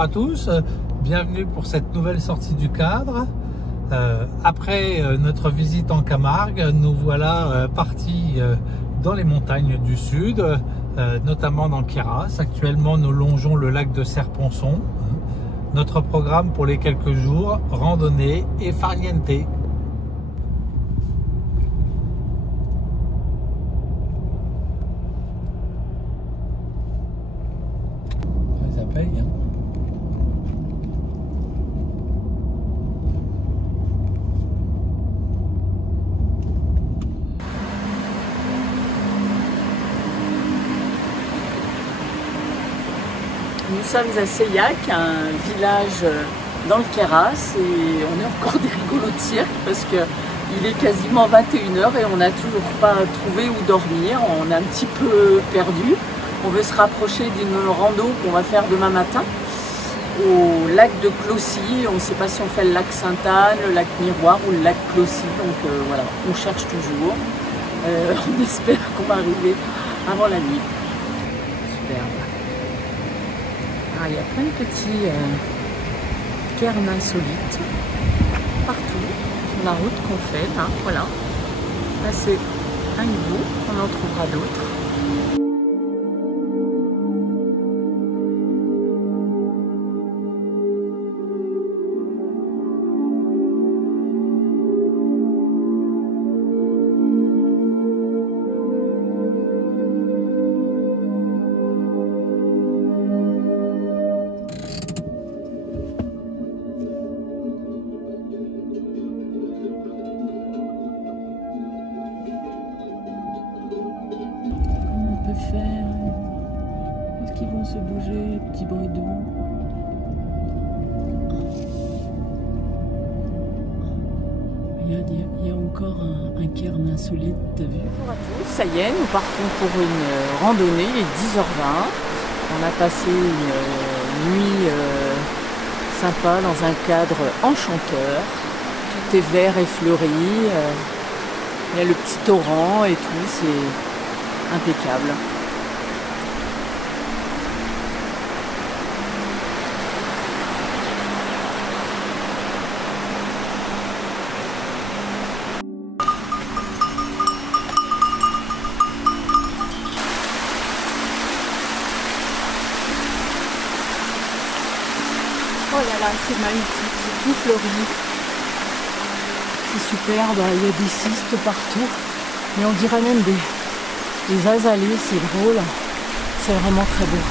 bonjour à tous, bienvenue pour cette nouvelle sortie du cadre. Après notre visite en Camargue, nous voilà partis dans les montagnes du sud, notamment dans Queyras. Actuellement, nous longeons le lac de Serponçon. Notre programme pour les quelques jours, randonnée et farniente. Ça paye, hein. Nous sommes à Seillac, un village dans le Queyras, et on est encore des rigolos de cirque parce qu'il est quasiment 21h et on n'a toujours pas trouvé où dormir. On est un petit peu perdu. On veut se rapprocher d'une rando qu'on va faire demain matin au lac de Clossy. On ne sait pas si on fait le lac Sainte-Anne, le lac Miroir ou le lac Clossy. Donc voilà, on cherche toujours. On espère qu'on va arriver avant la nuit. Superbe. Ah, il y a plein de petits cairns insolites partout sur la route qu'on fait. Là, voilà. Là, c'est un hibou. On en trouvera d'autres. Faire. Est-ce qu'ils vont se bouger, petits bredous? Regarde, il y a encore un cairn insolite, t'as vu? Bonjour à tous, ça y est, nous partons pour une randonnée, il est 10h20. On a passé une nuit sympa dans un cadre enchanteur. Tout est vert et fleuri. Il y a le petit torrent et tout, c'est impeccable. Oh là là, c'est magnifique, c'est tout fleuri. C'est superbe, il y a des cystes partout. Mais on dirait même des azalées, c'est drôle. C'est vraiment très beau.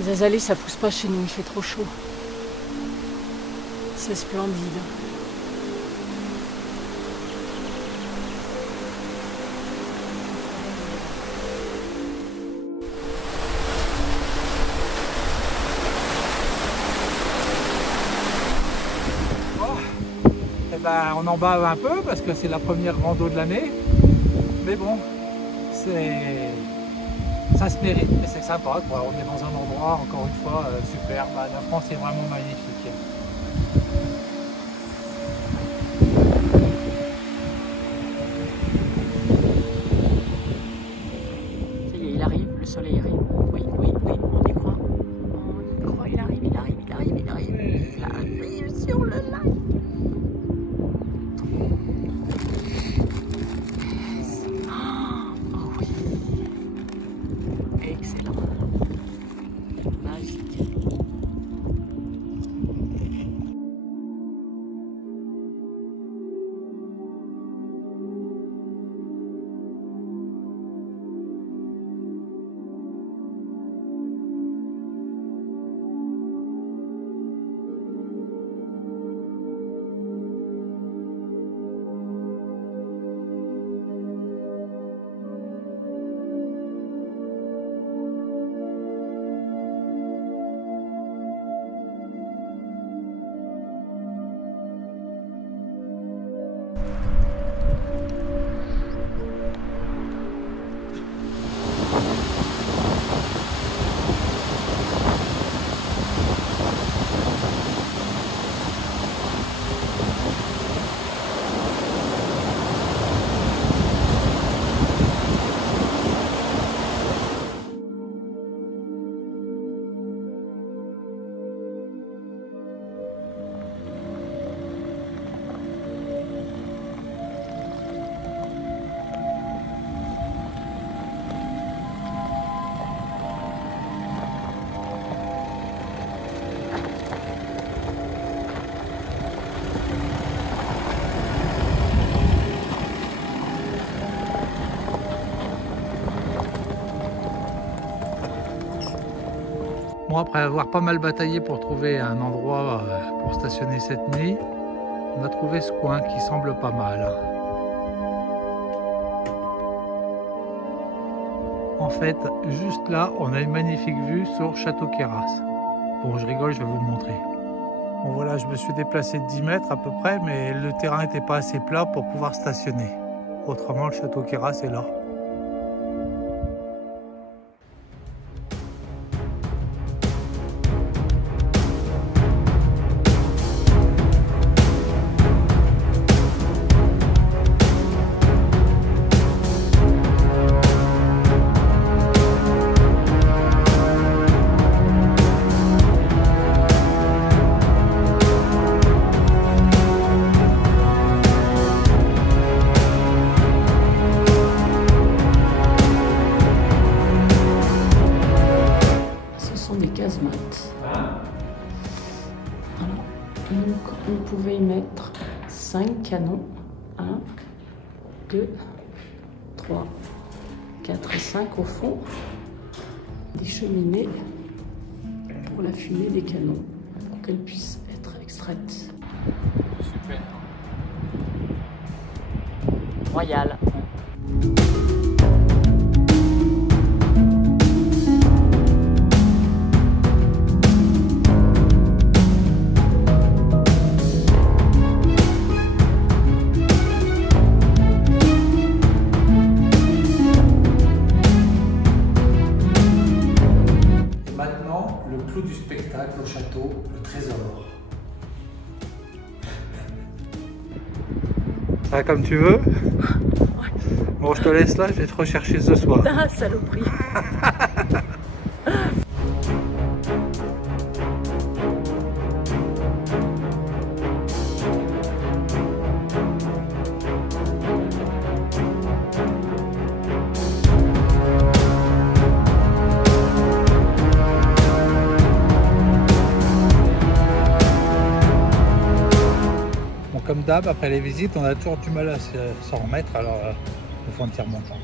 Les azalées, ça pousse pas chez nous, il fait trop chaud. C'est splendide. On en bave un peu parce que c'est la première rando de l'année, mais bon, ça se mérite, mais c'est sympa quoi. On est dans un endroit encore une fois superbe. La France est vraiment magnifique. Ça y est, il arrive, le soleil arrive. Oui, oui, oui, on y croit. On y croit, il arrive, il arrive, il arrive, il arrive. Il arrive sur le lac. Excellent. Magique. Bon, après avoir pas mal bataillé pour trouver un endroit pour stationner cette nuit, on a trouvé ce coin qui semble pas mal. En fait, juste là, on a une magnifique vue sur Château-Queyras. Bon, je rigole, je vais vous le montrer. Bon voilà, je me suis déplacé de 10 mètres à peu près, mais le terrain n'était pas assez plat pour pouvoir stationner. Autrement, le Château-Queyras est là. Casemates. Alors, donc on pouvait y mettre 5 canons. 1, 2, 3, 4 et 5 au fond. Des cheminées pour la fumée des canons, pour qu'elle puisse être extraite. Super. Royal. Le clou du spectacle au château, le trésor. Ça comme tu veux. Bon, je te laisse là, je vais te rechercher ce soir. Ah, saloperie. Comme d'hab, après les visites, on a toujours du mal à s'en remettre, alors il faut un petit remontant.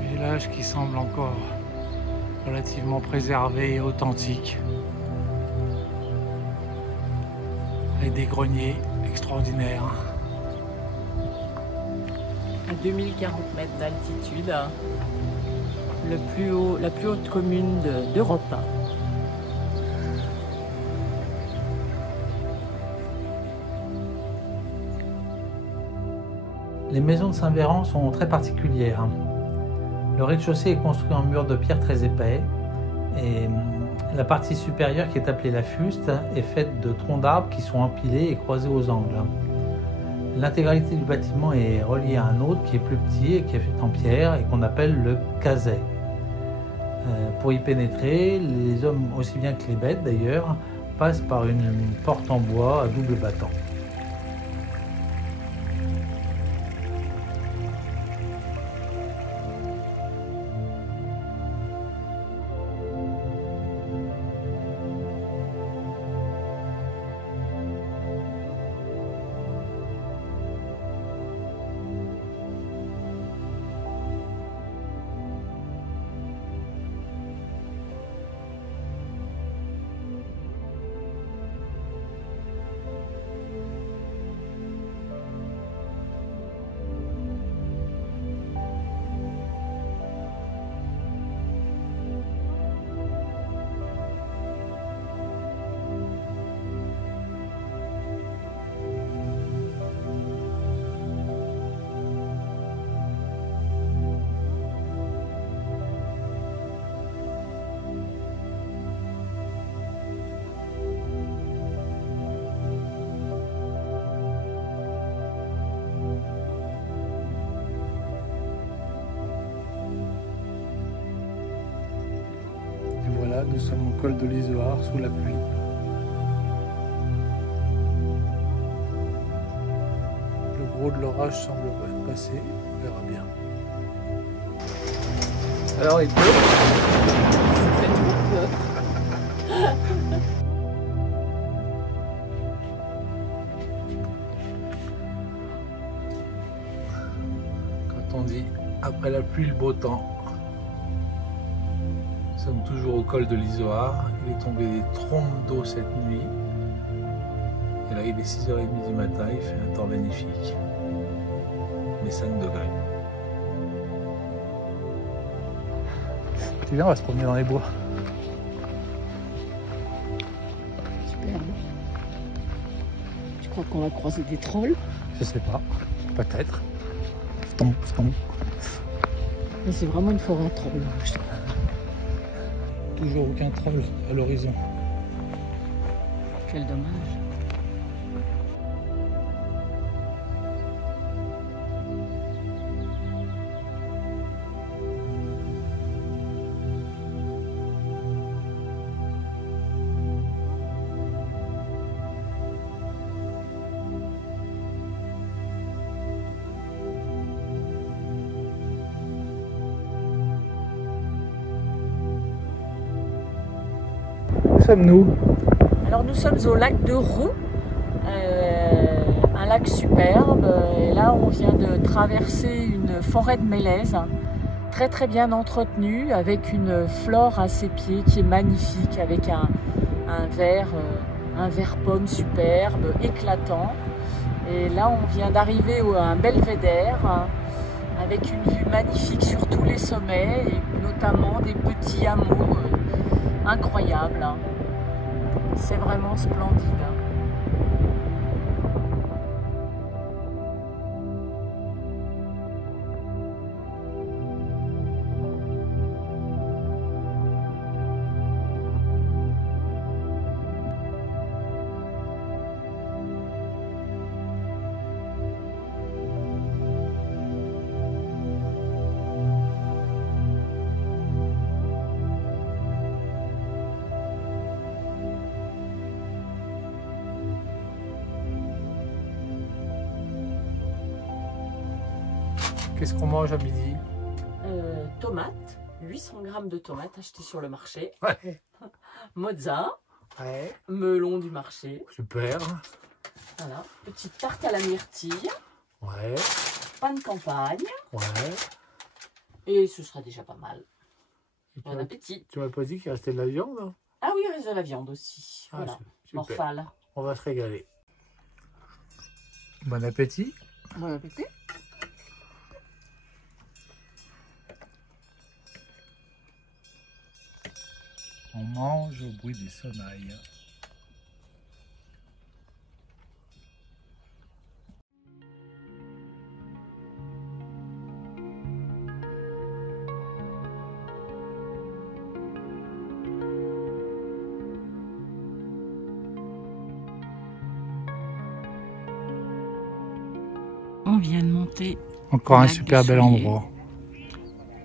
Village qui semble encore relativement préservé et authentique, avec des greniers extraordinaires. À 2040 mètres d'altitude, la plus haute commune d'Europe. Les maisons de Saint-Véran sont très particulières. Le rez-de-chaussée est construit en mur de pierre très épais et la partie supérieure, qui est appelée la fuste, est faite de troncs d'arbres qui sont empilés et croisés aux angles. L'intégralité du bâtiment est reliée à un autre qui est plus petit et qui est fait en pierre et qu'on appelle le caset. Pour y pénétrer, les hommes, aussi bien que les bêtes d'ailleurs, passent par une porte en bois à double battant. Nous sommes au col de l'Izoard sous la pluie. Le gros de l'orage semble passer, on verra bien. Alors il pleut. Ça fait trop peur. Quand on dit après la pluie le beau temps, sommes toujours au col de l'Izoard. Il est tombé des trompes d'eau cette nuit. Et là, il est 6h30 du matin, il fait un temps magnifique. Mais 5 degrés. Tu viens, on va se promener dans les bois. Super. Tu crois qu'on va croiser des trolls? Je sais pas, peut-être. Mais c'est vraiment une forêt à trolls. Toujours aucun troll à l'horizon. Quel dommage. Où sommes-nous? Alors nous sommes au lac de Roux, un lac superbe. Et là on vient de traverser une forêt de mélèzes très très bien entretenue, avec une flore à ses pieds qui est magnifique, avec un vert pomme superbe, éclatant. Et là on vient d'arriver à un belvédère avec une vue magnifique sur tous les sommets, et notamment des petits hameaux incroyables. C'est vraiment splendide. Qu'est-ce qu'on mange à midi? Tomates, 800 g de tomates achetées sur le marché. Ouais. Mozza, Ouais. melon du marché. Super. Voilà. Petite tarte à la myrtille. Ouais. Pain de campagne. Ouais. Et ce sera déjà pas mal. Et Bon appétit. tu m'as pas dit qu'il restait de la viande, hein? Ah oui, il reste de la viande aussi. Ah, Voilà. super. Morphale. On va se régaler. Bon appétit. Bon appétit. On mange au bruit des sonnailles. On vient de monter. Encore un Lac super du bel Soulier. endroit.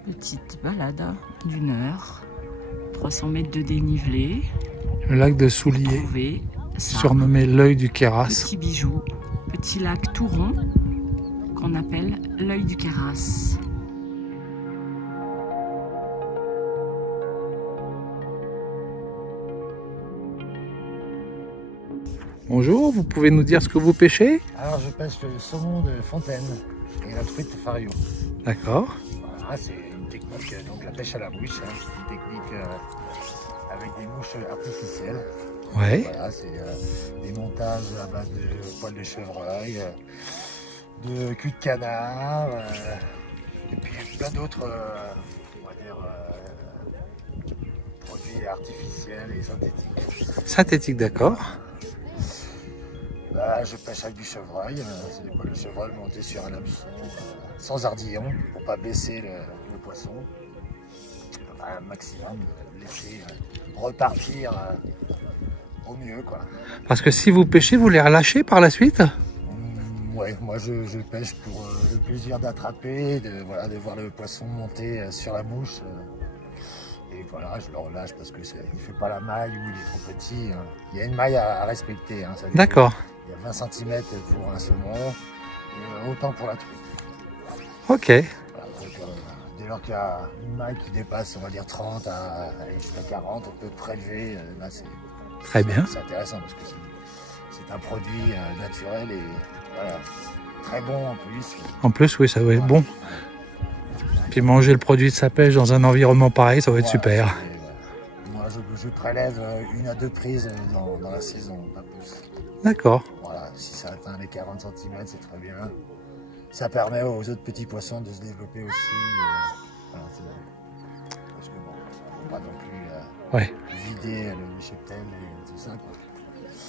Petite balade d'une heure. 300 mètres de dénivelé. Le lac de Soulier, Trouver ça. surnommé l'œil du Queyras. Petit bijou, petit lac tout rond qu'on appelle l'œil du Queyras. Bonjour, vous pouvez nous dire ce que vous pêchez? Alors je pêche le saumon de Fontaine et la truite Fario. D'accord. Voilà, c'est une technique, donc la pêche à la mouche, hein, c'est une technique avec des mouches artificielles. Ouais. Voilà, c'est des montages à base de poils de chevreuil, de cul de canard, et puis plein d'autres on va dire, produits artificiels et synthétiques. Synthétique, d'accord. Là, je pêche avec du chevreuil, c'est des poils de chevreuil montés sur un hameçon sans ardillon pour pas baisser le poisson. Enfin, un maximum, laisser repartir au mieux, quoi. Parce que si vous pêchez, vous les relâchez par la suite? Ouais, moi je pêche pour le plaisir d'attraper, de voir le poisson monter sur la mouche. Et voilà, je le relâche parce que il fait pas la maille ou il est trop petit. Hein. Il y a une maille à respecter. Hein, D'accord. Il y a 20 cm pour un saumon, et autant pour la truite. Ok. Voilà, donc, dès lors qu'il y a une maille qui dépasse, on va dire 30 jusqu'à 40, on peut prélever. Là, Très bien. C'est intéressant parce que c'est un produit naturel et voilà, très bon en plus. En plus, oui, ça doit être bon. Puis manger le produit de sa pêche dans un environnement pareil, ça va être super. je prélève 1 à 2 prises dans la saison, pas plus. D'accord. Voilà, si ça atteint les 40 cm, c'est très bien. Ça permet aux autres petits poissons de se développer aussi. Voilà, parce que bon, faut pas non plus vider le cheptel et tout ça, quoi.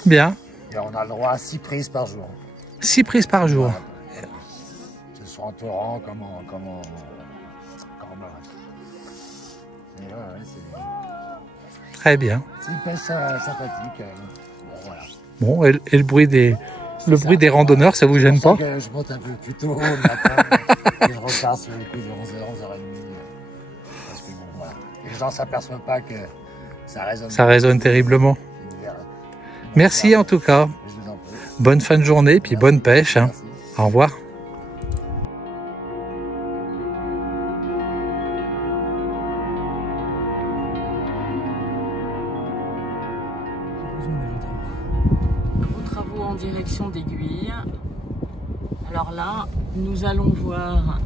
Bien. Et on a le droit à 6 prises par jour. 6 prises par jour. Voilà. Que ce soit en torrent comme en barrage. Et ouais, c'est... Très bien. C'est une pêche sympathique. Bon, voilà. Bon, et le bruit des randonneurs, ça vous gêne pas? Je monte un peu plus tôt le matin et je repars sur les coups de 11h, 11h30. Parce que bon, voilà. Les gens ne s'aperçoivent pas que ça résonne. Ça résonne terriblement. Merci en tout cas. Je vous en prie. Bonne fin de journée, puis bonne pêche. Hein. Merci. Au revoir. Gros travaux en direction d'Aiguille. Alors là, nous allons voir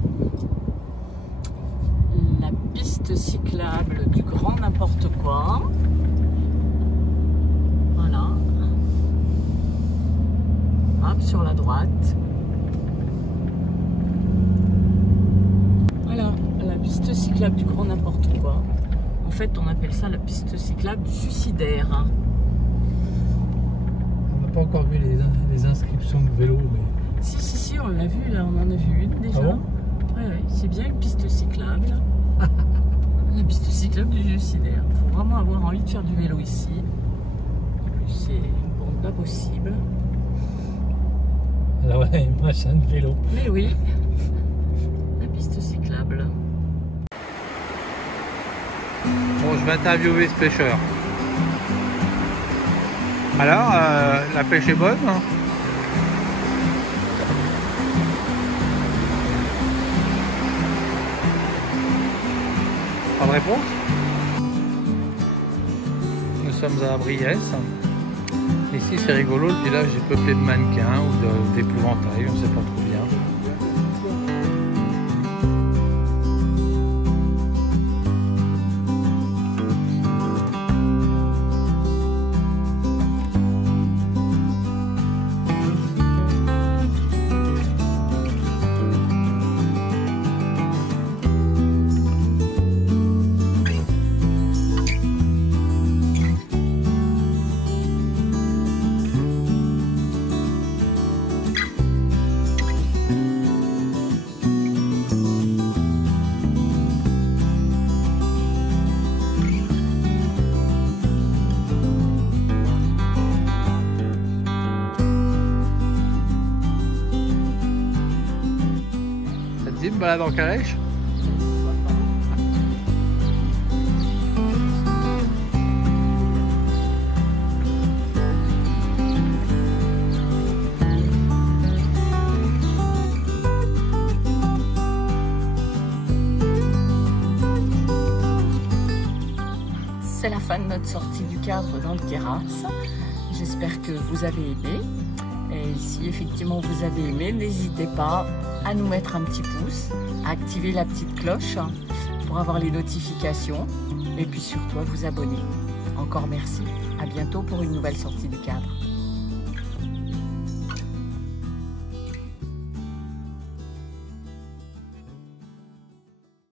la piste cyclable du grand n'importe quoi. Voilà. Hop, sur la droite. Voilà, la piste cyclable du grand n'importe quoi. En fait, on appelle ça la piste cyclable du suicidaire. On n'a pas encore vu les inscriptions de vélo, mais... Si, on l'a vu, là, on en a vu une déjà. Ah bon? Ouais, c'est bien une piste cyclable. La piste cyclable du suicidaire. Il faut vraiment avoir envie de faire du vélo ici. En plus, c'est bon, pas possible. Ah ouais, moi j'ai un vélo. Mais oui, la piste cyclable. Bon, je vais interviewer ce pêcheur. Alors, la pêche est bonne, hein? Pas de réponse? Nous sommes à Briès. Ici c'est rigolo, le village est peuplé de mannequins ou d'épouvantails, on ne sait pas trop bien. Une balade en calèche. C'est la fin de notre sortie du cadre dans le Queyras. J'espère que vous avez aimé. Et si effectivement vous avez aimé, n'hésitez pas à nous mettre un petit pouce, à activer la petite cloche pour avoir les notifications et puis surtout à vous abonner. Encore merci, à bientôt pour une nouvelle sortie du cadre.